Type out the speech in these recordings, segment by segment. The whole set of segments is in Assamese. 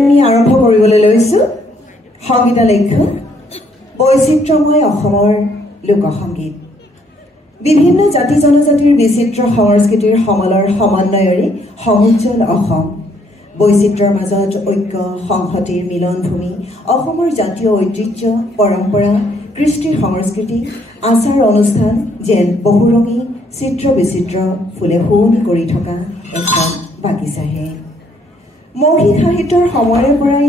আমি আৰম্ভ কৰিবলৈ লৈছোঁ সংগীতালক্ষ্য বৈচিত্ৰ্যময় অসমৰ লোকসংগীত। বিভিন্ন জাতি জনজাতিৰ বিচিত্ৰ সংস্কৃতিৰ সমলৰ সমন্বয়ৰে সমুজ্জ্বল অসম। বৈচিত্ৰ্যৰ মাজত ঐক্য সংহতিৰ মিলনভূমি অসমৰ জাতীয় ঐতিহ্য পৰম্পৰা কৃষ্টি সংস্কৃতি আচাৰ অনুষ্ঠান যেন বহুৰঙী চিত্ৰ বিচিত্ৰ ফুলে শুৱনি কৰি থকা এখন বাগিচাহে। মৌখিক সাহিত্যৰ সময়ৰ পৰাই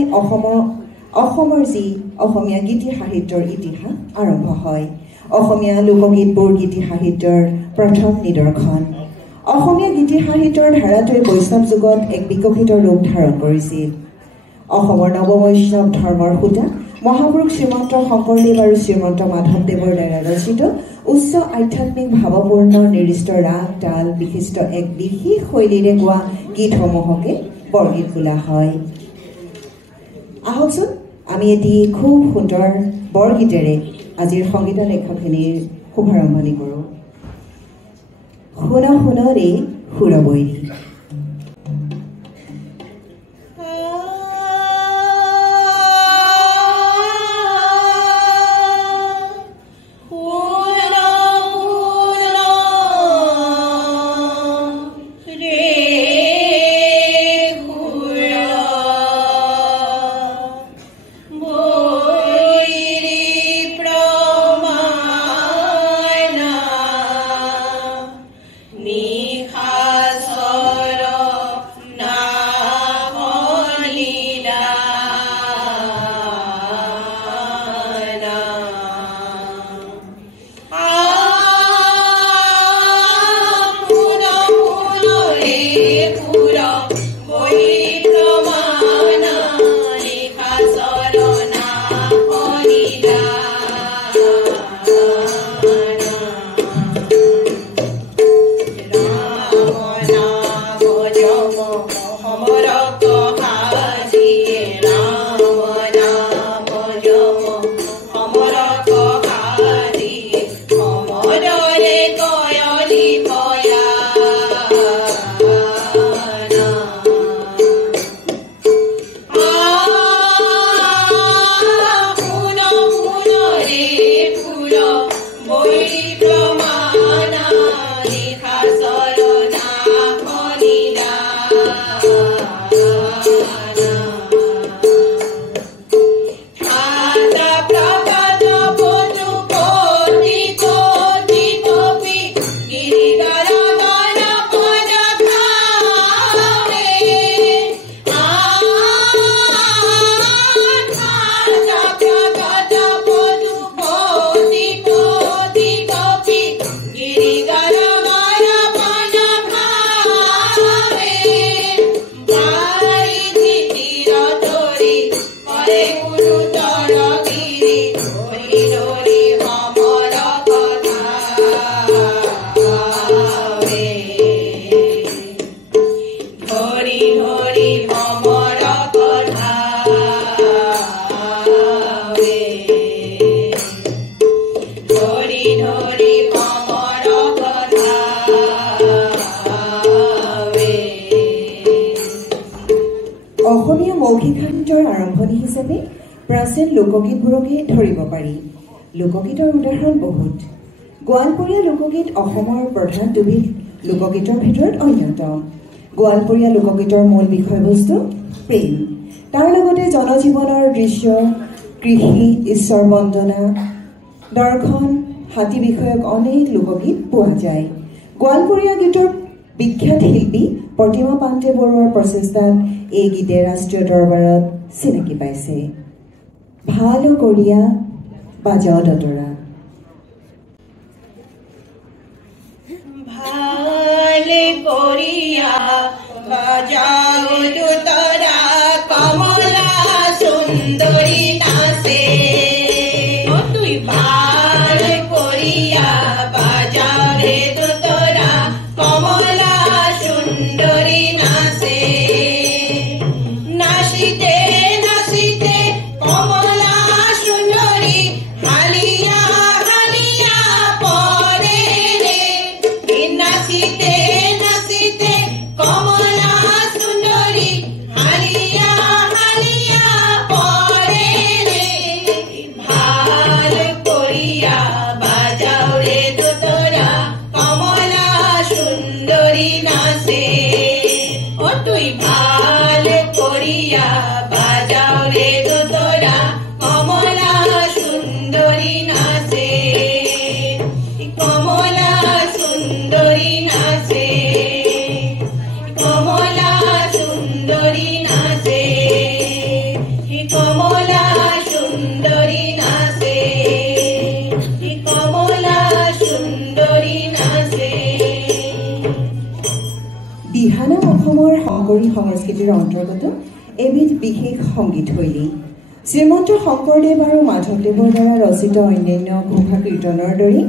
অসমৰ যি অসমীয়া গীতি সাহিত্যৰ ইতিহাস আৰম্ভ হয়। অসমীয়া লোকগীত বৰগীতি সাহিত্যৰ প্ৰথম নিদৰ্শন। অসমীয়া গীতি সাহিত্যৰ ধাৰাটোৱে বৈষ্ণৱ যুগত এক বিকশিত ৰূপ ধাৰণ কৰিছিল। অসমৰ নৱবৈষ্ণৱ ধৰ্মৰ সূতা মহাপুৰুষ শ্ৰীমন্ত শংকৰদেৱ আৰু শ্ৰীমন্ত মাধৱদেৱৰ দ্বাৰা ৰচিত উচ্চ আধ্যাত্মিক ভাৱপূৰ্ণ নিৰ্দিষ্ট ৰাগ তাল বিশিষ্ট এক বিশেষ শৈলীৰে গোৱা গীতসমূহকে বৰগীত বোলা হয়। আহকচোন আমি এটি খুব সুন্দৰ বৰগীতেৰে আজিৰ সংগীতালক্ষ্যখিনিৰ শুভাৰম্ভণি কৰোঁ। শুন শুন ৰে সুৰবৈৰী। অসমীয়া মৌখিক সাহিত্যৰ আৰম্ভণি হিচাপে প্ৰাচীন লোকগীতবোৰকে ধৰিব পাৰি। লোকগীতৰ উদাহৰণ বহুত। গোৱালপৰীয়া লোকগীত অসমৰ প্ৰধান দুবিধ লোকগীতৰ ভিতৰত অন্যতম। গোৱালপৰীয়া লোকগীতৰ মূল বিষয়বস্তু প্ৰেম, তাৰ লগতে জনজীৱনৰ দৃশ্য কৃষি ঈশ্বৰ বন্দনা দৰ্শন হাতী বিষয়ক অনেক লোকগীত পোৱা যায়। গোৱালপৰীয়া গীতৰ বিখ্যাত শিল্পী প্ৰতিমা পাণ্ডে বৰুৱাৰ প্ৰচেষ্টাত এই গীতে ৰাষ্ট্ৰীয় দৰবাৰত চিনাকি পাইছে। ভাল কৰিয়া বাজাও দতৰা। ভাল কৰিয়া বাজাও দতৰা কমলা সুন্দৰী নাচে। তুই ভাল কৰিয়া বাজাও রে দতরা কমলা সুন্দরী নাচে। নাচিতে নাচিতে কমলা সুন্দরী হালিয়া হালিয়া পরে রে। নাচিতে নাচিতে কমলা সুন্দরী করিয়া বাজাও রে দোতরা কমলা সুন্দরী নাচে কমলা সুন্দরী নাচে কমলা সুন্দরী নাচে কমলা সুন্দরী নাচে কমলা সুন্দরী নাচে দিহানাম অসমৰ শংকৰী সংস্কৃতিৰ অন্তৰ্গত এবিধ বিশেষ সংগীত শৈলী শ্ৰীমন্ত শংকৰদেৱ আৰু মাধৱদেৱৰ দ্বাৰা ৰচিত অন্যান্য ঘোষা কীৰ্তনৰ দৰে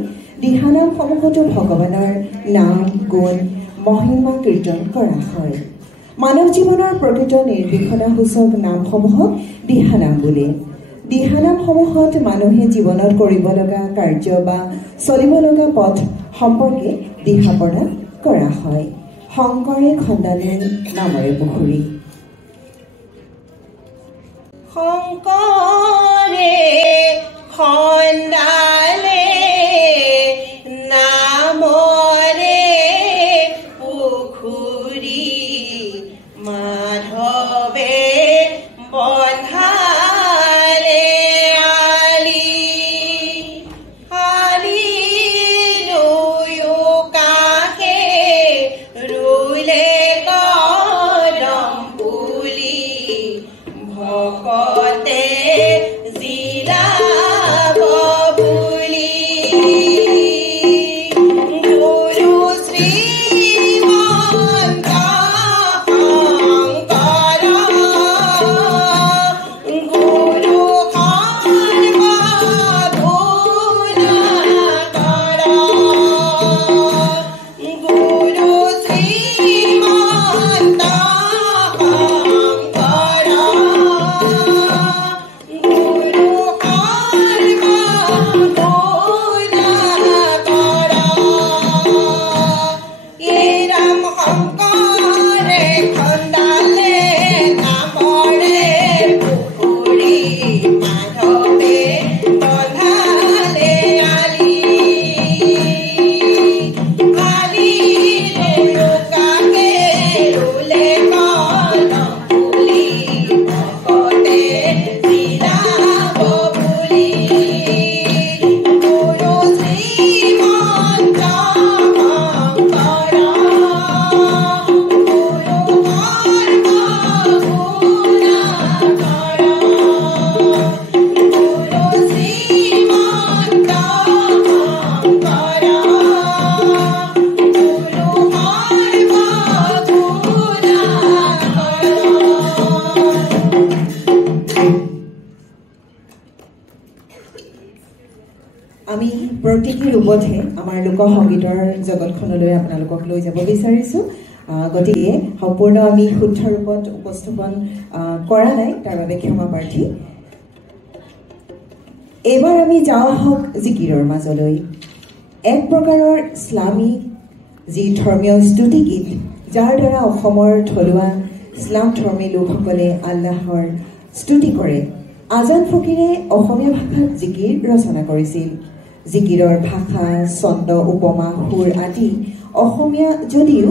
দিহানামসমূহতো ভগৱানৰ নাম গুণ মহিমা কীৰ্তন কৰা হয় মানৱ জীৱনৰ প্ৰকৃত নিৰ্দেশনাসূচক নামসমূহক দিহানাম বোলে দিহানামসমূহত মানুহে জীৱনত কৰিব লগা কাৰ্য বা চলিব লগা পথ সম্পৰ্কে দিহা প্ৰদান কৰা হয় শংকৰে খন্দালে নামৰে পুখুৰী শংকৰে খন্দালে নামৰে পুখুৰী মাধৱে বন্ধালে আলি আলি দুয়ো কাষে ৰুলে কদম পুলি ভকতে জিলাব বুলি গুৰু শ্ৰীমন্ত শংকৰ গুৰু সৰ্বগুণাকৰ গুৰু শ্ৰীমন্ত শংকৰ গুৰু সৰ্বগুণাকৰ এই ৰাম শংকৰে খন্দালে নামৰে পুখুৰী মাধৱে বন্ধালে আলি আলি দুয়ো কাষে ৰুলে কদম পুলি ভকতে জিলাব বুলি গুৰু শ্ৰীমন্ত শংকৰ গুৰু সৰ্বগুণাকৰ গুৰু শ্ৰীমন্ত শংকৰ গুৰু সৰ্বগুণাকৰ আমি প্ৰতীকী ৰূপতহে আমাৰ লোকসংগীতৰ জগতখনলৈ আপোনালোকক লৈ যাব বিচাৰিছোঁ গতিকে সম্পূৰ্ণ আমি শুদ্ধ ৰূপত উপস্থাপন কৰা নাই তাৰ বাবে ক্ষমা প্ৰাৰ্থী এইবাৰ আমি যাওঁ আহক জিকিৰৰ মাজলৈ এক প্ৰকাৰৰ ইছলামিক যি ধৰ্মীয় স্তুতি গীত যাৰ দ্বাৰা অসমৰ থলুৱা ইছলাম ধৰ্মী লোকসকলে আল্লাহৰ স্তুতি কৰে আজান ফকীৰে অসমীয়া ভাষাত জিকিৰ ৰচনা কৰিছিল জিকিৰৰ ভাষা ছন্দ উপমা সুৰ আদি অসমীয়া যদিও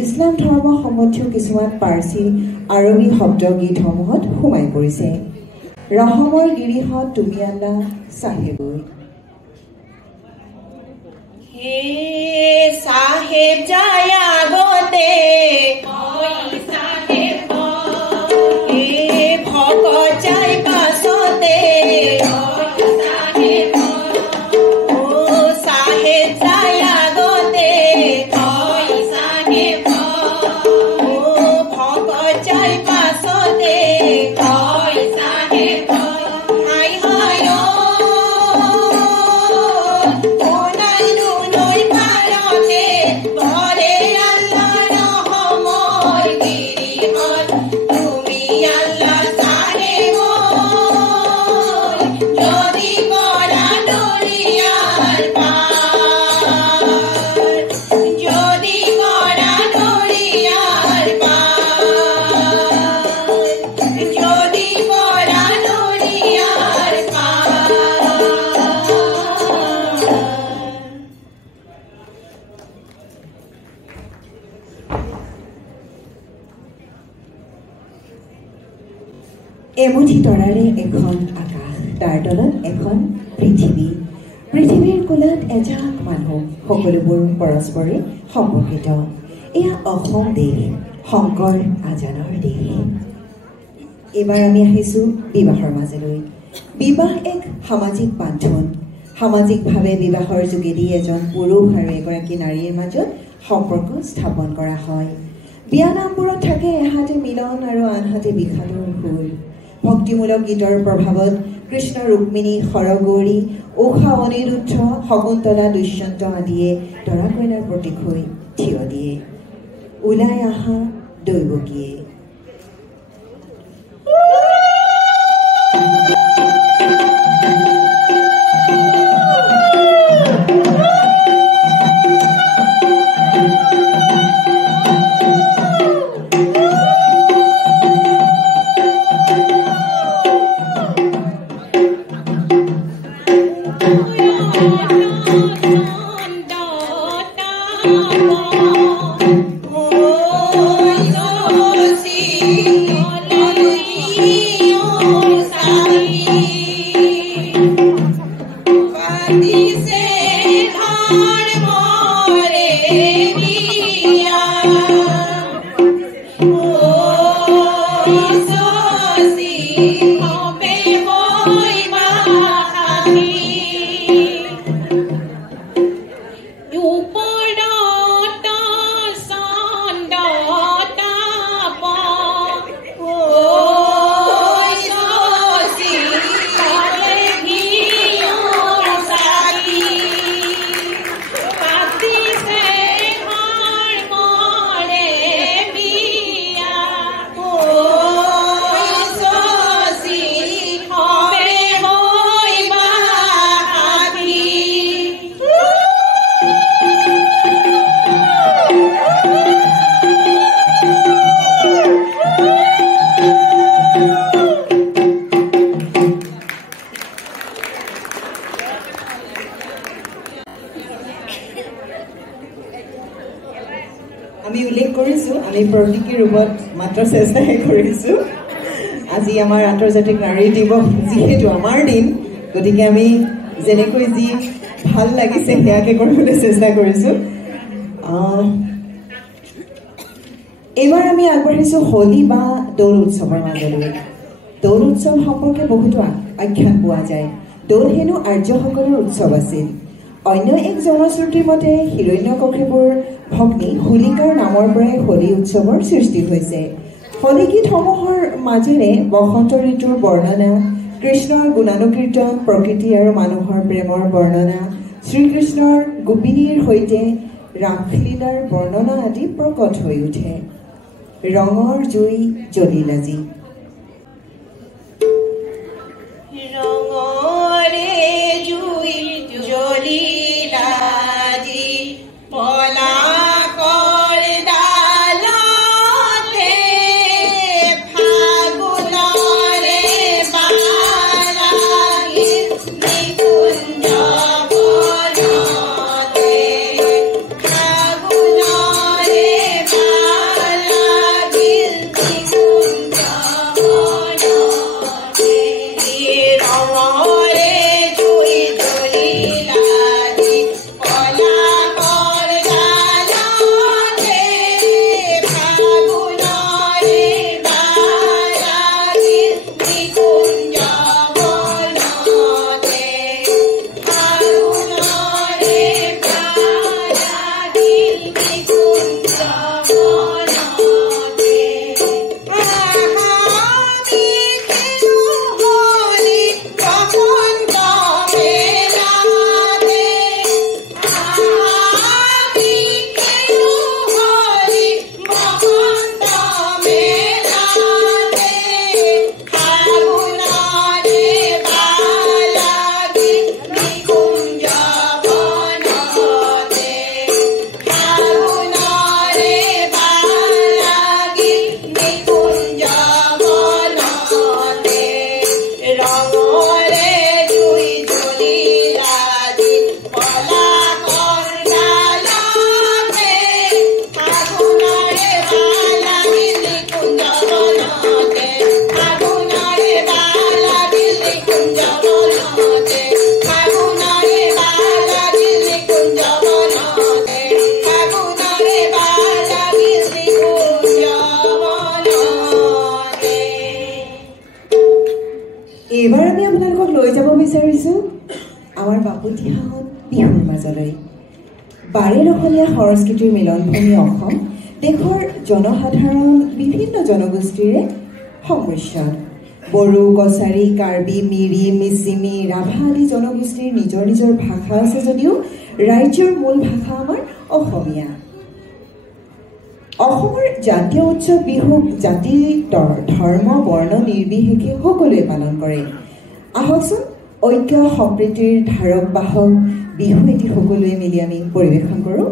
ইছলাম ধৰ্ম সম্বন্ধীয় কিছুমান পাৰ্চী আৰবী শব্দ গীতসমূহত সোমাই পৰিছে ৰহমৰ গিৰিহত তুমি আল্লাহ চাহেবৈ হে সাহেব যায় আগতে সাহেব হে ভকত যায় পাছতে সাহেব ও সাহেব যায় আগতে সাহেব ও ভকত যায় পাছতে সাহেব হাই হাই ও এমুঠি তৰাৰে এখন আকাশ, তাৰ তলত এখন পৃথিৱী। পৃথিৱীৰ কোলাত এজাক মানুহ, সকলোবোৰ পৰস্পৰে সম্পৰ্কিত। এয়া অসম দেশ, শংকৰ আজানৰ দেশ। এইবাৰ আমি আহিছোঁ বিবাহৰ মাজলৈ। বিবাহ এক সামাজিক বান্ধোন। সামাজিকভাৱে বিবাহৰ যোগেদি এজন পুৰুষ আৰু এগৰাকী নাৰীৰ মাজত সম্পৰ্ক স্থাপন কৰা হয়। বিয়ানামবোৰত থাকে এহাতে মিলন আৰু আনহাতে বিষাদৰ সুৰ। ভক্তিমূলক গীতৰ প্ৰভাৱত কৃষ্ণ ৰুক্মিণী, সৰগৌৰী, ঊষা অনিৰুদ্ধ, শকুন্তলা, দুষ্যন্ত আদিয়ে দৰা কইনাৰ প্ৰতীক হৈ থিয় দিয়ে। ওলাই আহা দৈৱকীয়ে। আমি উল্লেখ কৰিছোঁ, আমি প্ৰতীকী ৰূপত মাত্ৰ চেষ্টাহে কৰিছোঁ। আজি আমাৰ আন্তৰ্জাতিক নাৰী দিৱস যিহেতু আমাৰ দিন, গতিকে আমি যেনেকৈ যি ভাল লাগিছে সেয়াকে কৰিবলৈ চেষ্টা কৰিছোঁ। এইবাৰ আমি আগবাঢ়িছোঁ হোলী বা দৌল উৎসৱৰ মাজলৈ। দৌল উৎসৱ সম্পৰ্কে বহুতো আখ্যান পোৱা যায়। দৌল হেনো আৰ্যসকলৰ উৎসৱ আছিল। অন্য এক জনশ্ৰুতিৰ মতে হিৰণ্যকশিপুৰ ভগ্নী হোলিকাৰ নামৰ পৰাই হোলী উৎসৱৰ সৃষ্টি হৈছে। হোলী গীতসমূহৰ মাজেৰে বসন্ত ঋতুৰ বৰ্ণনা, কৃষ্ণৰ গুণানুকীৰ্তন, প্ৰকৃতি আৰু মানুহৰ প্ৰেমৰ বৰ্ণনা, শ্ৰীকৃষ্ণৰ গোপিনীৰ সৈতে ৰাসলীলাৰ বৰ্ণনা আদি প্ৰকট হৈ উঠে। ৰঙৰ জুই জ্বলিল আজি। ৰঙৰে জুই জ্বলিল আজি, পলাকৰ ডালতে ফাগুনৰে বালাগিল, নিকুঞ্জ বনতে ফাগুনৰে বালাগিল, নিকুঞ্জ এইবাৰ আমি আপোনালোকক লৈ যাব বিচাৰিছোঁ আমাৰ বাপুতিসাহোন বিহুৰ মাজলৈ। বাৰেৰহলীয়া সংস্কৃতিৰ মিলনভূমি অসম দেশৰ জনসাধাৰণ বিভিন্ন জনগোষ্ঠীৰে সংমিশ্ৰণ। বড়ো, কছাৰী, কাৰ্বি, মিৰি, মিচিমি, ৰাভা আদি জনগোষ্ঠীৰ নিজৰ নিজৰ ভাষা আছে যদিও ৰাজ্যৰ মূল ভাষা আমাৰ অসমীয়া। অসমৰ জাতীয় উৎসৱ বিহুক জাতি ধৰ্ম বৰ্ণ নিৰ্বিশেষে সকলোৱে পালন কৰে। আহকচোন ঐক্য সম্প্ৰীতিৰ ধাৰক বাহক বিহু এটি সকলোৱে মিলি আমি পৰিৱেশন কৰোঁ।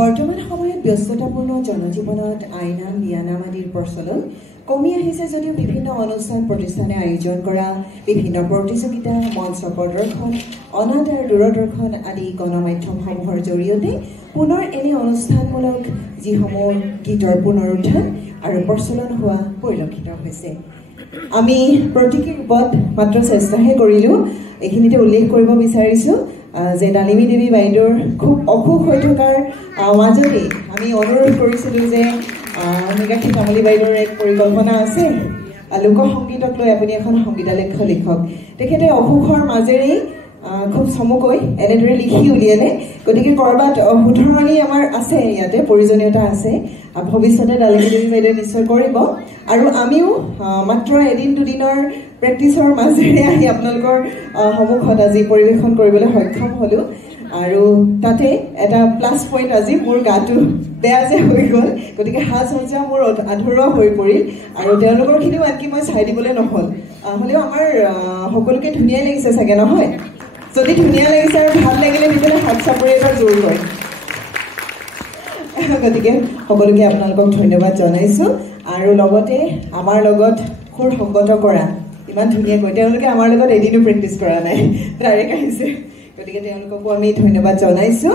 বৰ্তমান সময়ত ব্যস্ততাপূৰ্ণ জনজীৱনত আইনাম বিয়ানাম আদিৰ প্ৰচলন কমি আহিছে যদিও বিভিন্ন অনুষ্ঠান প্ৰতিষ্ঠানে আয়োজন কৰা বিভিন্ন প্ৰতিযোগিতা, মঞ্চ প্ৰদৰ্শন, অনাথ আৰু দূৰদৰ্শন আদি গণমাধ্যমসমূহৰ জৰিয়তে পুনৰ এনে অনুষ্ঠানমূলক যিসমূহ গীতৰ পুনৰুত্থান আৰু প্ৰচলন হোৱা পৰিলক্ষিত হৈছে। আমি প্ৰতীকী ৰূপত মাত্ৰ চেষ্টাহে কৰিলোঁ। এইখিনিতে উল্লেখ কৰিব বিচাৰিছোঁ যে ডালিমী দেৱী বাইদেউৰ খুব অসুখ হৈ থকাৰ মাজতেই আমি অনুৰোধ কৰিছিলোঁ যে নিকাশী তামুলী বাইদেউৰ এক পৰিকল্পনা আছে, লোকসংগীতক লৈ আপুনি এখন সংগীতালেখ্য লিখক। তেখেতে অসুখৰ মাজেৰেই খুব চমুকৈ এনেদৰে লিখি উলিয়ালে। গতিকে ক'ৰবাত শুধৰণি আমাৰ আছে, ইয়াতে প্ৰয়োজনীয়তা আছে। ভৱিষ্যতে ডালিমী দেৱী বাইদেৱে নিশ্চয় কৰিব। আৰু আমিও মাত্ৰ এদিন দুদিনৰ প্ৰেক্টিছৰ মাজেৰে আহি আপোনালোকৰ সন্মুখত আজি পৰিৱেশন কৰিবলৈ সক্ষম হ'লোঁ। আৰু তাতে এটা প্লাছ পইণ্ট, আজি মোৰ গাটো বেয়া যে হৈ গ'ল, গতিকে সাজ সজ্জা মোৰ আধৰুৱা হৈ পৰিল আৰু তেওঁলোকৰখিনিও আনকি মই চাই দিবলৈ নহ'ল। হ'লেও আমাৰ সকলোকে ধুনীয়াই লাগিছে চাগে, নহয়? যদি ধুনীয়া লাগিছে আৰু ভাল লাগিলে তেতিয়াহ'লে হাত চাপৰি এবাৰ জোৰ কৰে। গতিকে সকলোকে আপোনালোকক ধন্যবাদ জনাইছোঁ। আৰু লগতে আমাৰ লগত সুৰ সংগত কৰা ইমান ধুনীয়াকৈ, তেওঁলোকে আমাৰ লগত এদিনো প্ৰেক্টিছ কৰা নাই, ডাইৰেক্ট আহিছে। গতিকে তেওঁলোককো আমি ধন্যবাদ জনাইছোঁ।